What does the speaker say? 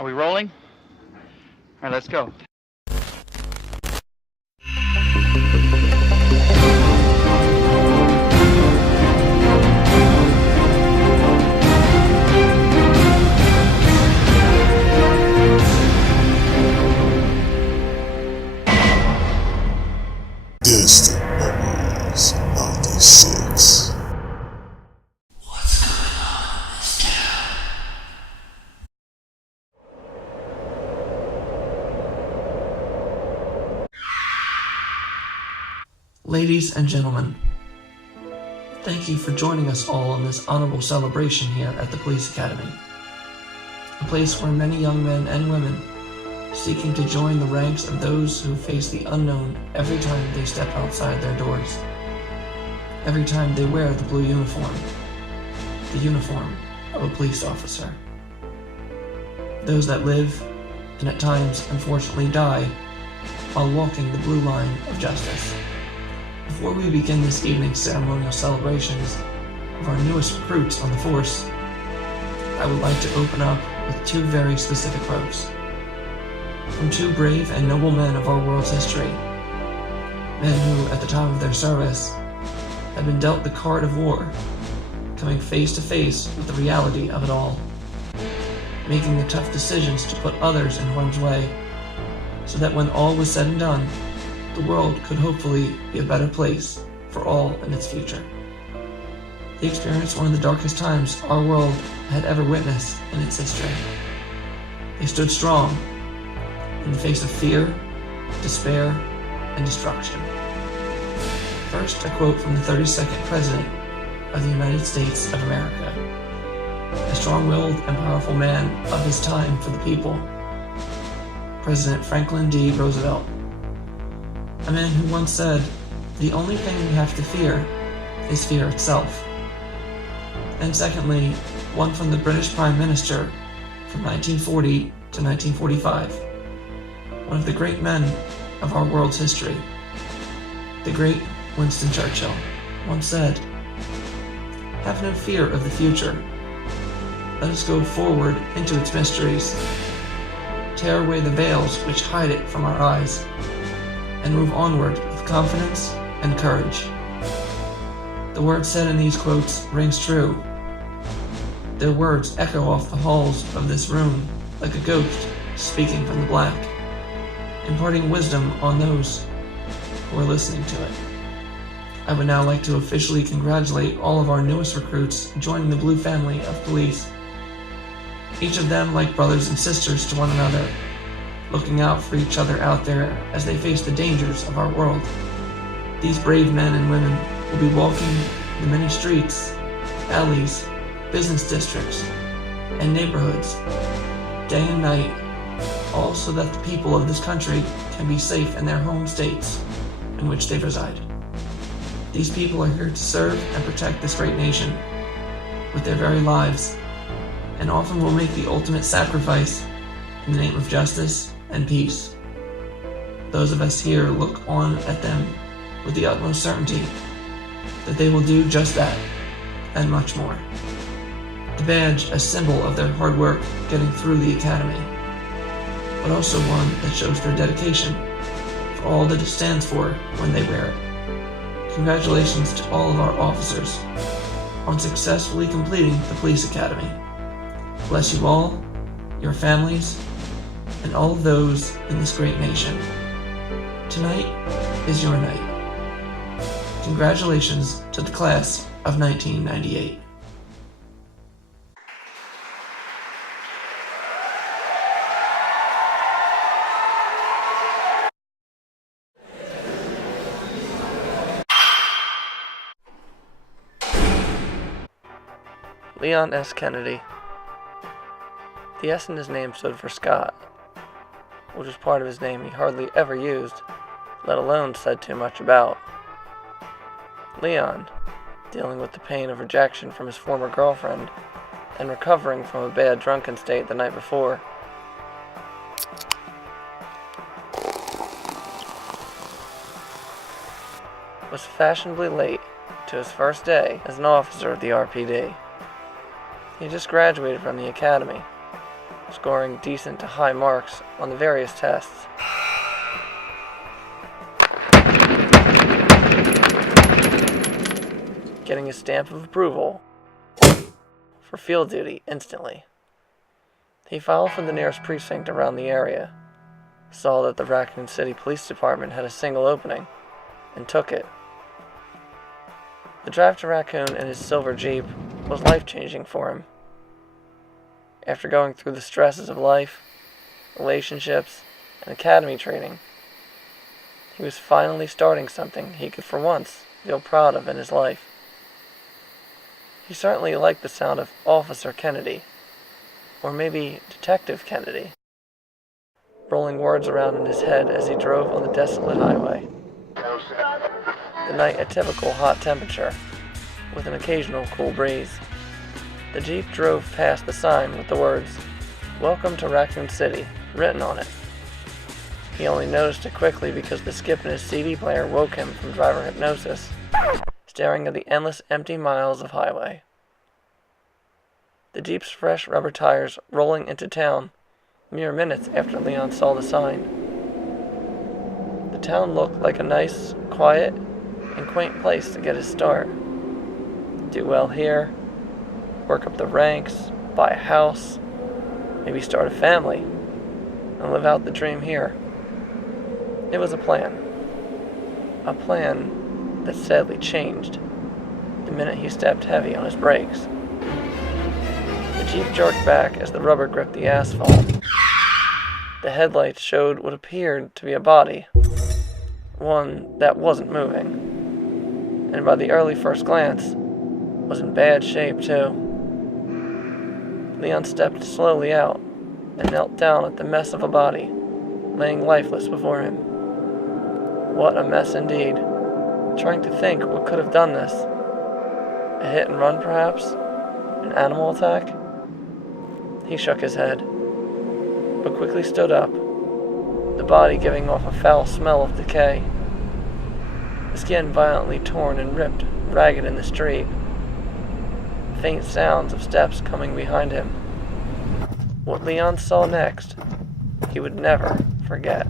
Are we rolling? Alright, let's go. Distant Memories 96. What's going on in this town? Ladies and gentlemen, thank you for joining us all on this honorable celebration here at the Police Academy, a place where many young men and women seeking to join the ranks of those who face the unknown every time they step outside their doors, every time they wear the blue uniform, the uniform of a police officer. Those that live, and at times unfortunately die, while walking the blue line of justice. Before we begin this evening's ceremonial celebrations of our newest recruits on the force, I would like to open up with two very specific quotes from two brave and noble men of our world's history, men who, at the time of their service, had been dealt the card of war, coming face to face with the reality of it all, making the tough decisions to put others in harm's way, so that when all was said and done, the world could hopefully be a better place for all in its future. They experienced one of the darkest times our world had ever witnessed in its history. They stood strong in the face of fear, despair, and destruction. First, a quote from the 32nd President of the United States of America, a strong-willed and powerful man of his time for the people, President Franklin D. Roosevelt. A man who once said, "The only thing we have to fear is fear itself." And secondly, one from the British Prime Minister from 1940 to 1945, one of the great men of our world's history, the great Winston Churchill, once said, "Have no fear of the future. Let us go forward into its mysteries, tear away the veils which hide it from our eyes, and move onward with confidence and courage." The words said in these quotes rings true. Their words echo off the halls of this room like a ghost speaking from the black, imparting wisdom on those who are listening to it. I would now like to officially congratulate all of our newest recruits joining the Blue family of police, each of them like brothers and sisters to one another, looking out for each other out there as they face the dangers of our world. These brave men and women will be walking the many streets, alleys, business districts, and neighborhoods, day and night, all so that the people of this country can be safe in their home states in which they reside. These people are here to serve and protect this great nation with their very lives, and often will make the ultimate sacrifice in the name of justice and peace. Those of us here look on at them with the utmost certainty that they will do just that, and much more. The badge, a symbol of their hard work getting through the academy, but also one that shows their dedication for all that it stands for when they wear it. Congratulations to all of our officers on successfully completing the Police Academy. Bless you all, your families, and all of those in this great nation. Tonight is your night. Congratulations to the class of 1998. Leon S. Kennedy. The S in his name stood for Scott, which was part of his name he hardly ever used, let alone said too much about. Leon, dealing with the pain of rejection from his former girlfriend and recovering from a bad drunken state the night before, was fashionably late to his first day as an officer of the RPD. He just graduated from the academy, scoring decent to high marks on the various tests. Getting a stamp of approval for field duty instantly. He filed for the nearest precinct around the area, saw that the Raccoon City Police Department had a single opening, and took it. The drive to Raccoon in his silver Jeep was life-changing for him. After going through the stresses of life, relationships, and academy training, he was finally starting something he could for once feel proud of in his life. He certainly liked the sound of Officer Kennedy, or maybe Detective Kennedy, rolling words around in his head as he drove on the desolate highway. The night a typical hot temperature, with an occasional cool breeze. The Jeep drove past the sign with the words, "Welcome to Raccoon City," written on it. He only noticed it quickly because the skip in his CD player woke him from driver hypnosis, staring at the endless empty miles of highway. The Jeep's fresh rubber tires rolling into town mere minutes after Leon saw the sign. The town looked like a nice, quiet, and quaint place to get his start. Do well here, work up the ranks, buy a house, maybe start a family, and live out the dream here. It was a plan that sadly changed the minute he stepped heavy on his brakes. The Jeep jerked back as the rubber gripped the asphalt. The headlights showed what appeared to be a body, one that wasn't moving, and by the early first glance, was in bad shape too. Leon stepped slowly out and knelt down at the mess of a body, laying lifeless before him. What a mess indeed. Trying to think what could have done this. A hit and run, perhaps? An animal attack? He shook his head, but quickly stood up, the body giving off a foul smell of decay. The skin violently torn and ripped, ragged in the street. Faint sounds of steps coming behind him. What Leon saw next, he would never forget.